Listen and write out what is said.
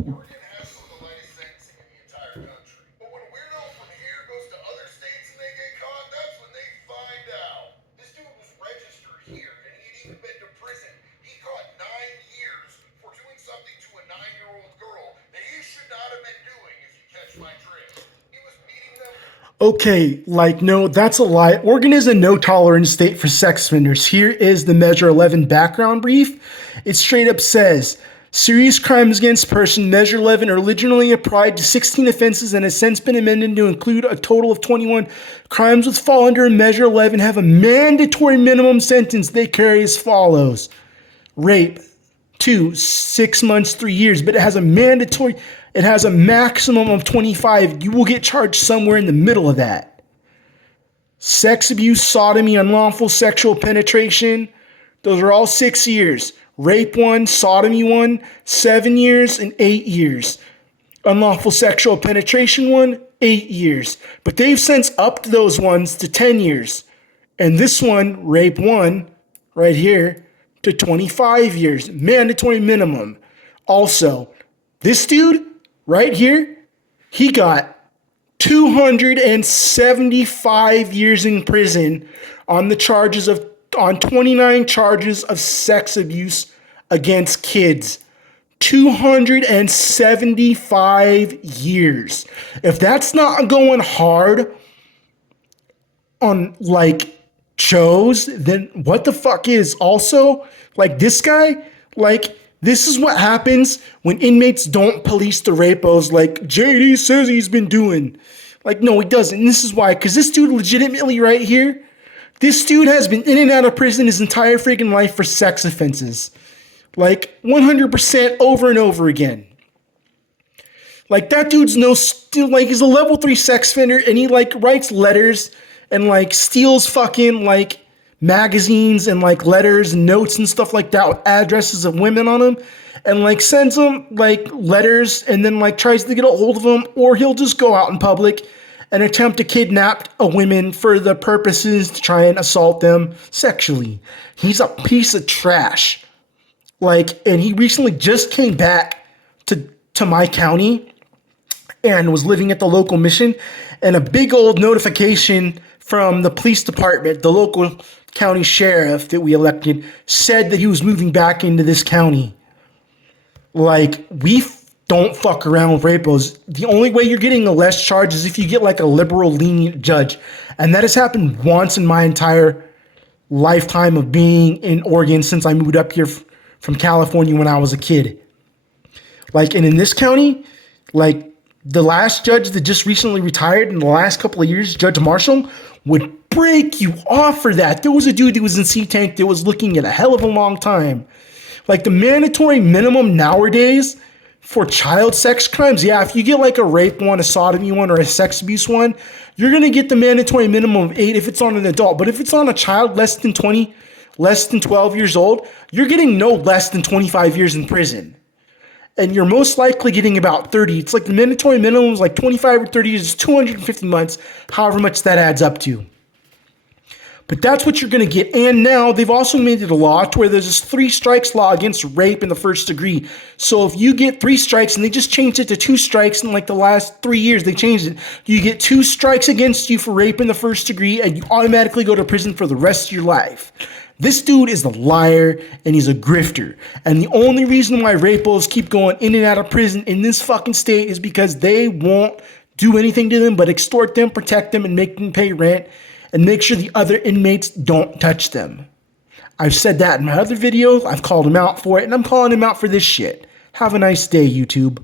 Oregon has some of the lightest sentencing in the entire country. But when a weirdo from here goes to other states and they get caught, that's when they find out. This dude was registered here and he'd even been to prison. He caught 9 years for doing something to a 9-year-old girl that he should not have been doing, if you catch my drift. He was beating them. Okay, no, that's a lie. Oregon is a no-tolerance state for sex offenders. Here is the Measure 11 background brief. It straight up says, serious crimes against person, Measure 11, originally applied to 16 offenses and has since been amended to include a total of 21. Crimes which fall under Measure 11 have a mandatory minimum sentence they carry as follows. Rape, 2, 6 months, 3 years, but it has a maximum of 25. You will get charged somewhere in the middle of that. Sex abuse, sodomy, unlawful sexual penetration, those are all 6 years. Rape 1, sodomy 1, 7 years and 8 years. Unlawful sexual penetration 1, 8 years. But they've since upped those ones to 10 years. And this one, rape 1, right here, to 25 years. Mandatory minimum. Also, this dude right here, he got 275 years in prison on 29 charges of sex abuse against kids. 275 years. If that's not going hard on Chose, then what the fuck is? Also, this guy, this is what happens when inmates don't police the rapos like JD says he's been doing. No, he doesn't. And this is why, because this dude legitimately right here, this dude has been in and out of prison his entire freaking life for sex offenses. 100% over and over again. That dude's he's a level 3 sex offender and he writes letters and steals fucking magazines and letters and notes and stuff like that with addresses of women on them and sends them letters and then tries to get a hold of them, or he'll just go out in public and attempt to kidnap a woman for the purposes to try and assault them sexually. He's a piece of trash. And he recently just came back to my county and was living at the local mission, and a big old notification from the police department, the local county sheriff that we elected, said that he was moving back into this county. We don't fuck around with rapos. The only way you're getting a less charge is if you get a liberal lenient judge. And that has happened once in my entire lifetime of being in Oregon since I moved up here from California when I was a kid. And in this county, the last judge that just recently retired in the last couple of years, Judge Marshall, would break you off for that. There was a dude that was in C-Tank that was looking at a hell of a long time. The mandatory minimum nowadays for child sex crimes, yeah, if you get a rape one, a sodomy one, or a sex abuse one, you're going to get the mandatory minimum of 8 if it's on an adult. But if it's on a child less than 12 years old, you're getting no less than 25 years in prison. And you're most likely getting about 30. It's the mandatory minimum is 25 or 30 years, 250 months, however much that adds up to. But that's what you're going to get. And now they've also made it a law to where there's this 3 strikes law against rape in the first degree. So if you get 3 strikes, and they just changed it to 2 strikes in the last 3 years, they changed it. You get 2 strikes against you for rape in the first degree, and you automatically go to prison for the rest of your life. This dude is a liar and he's a grifter. And the only reason why rapos keep going in and out of prison in this fucking state is because they won't do anything to them but extort them, protect them, and make them pay rent and make sure the other inmates don't touch them. I've said that in my other videos. I've called him out for it, and I'm calling him out for this shit. Have a nice day, YouTube.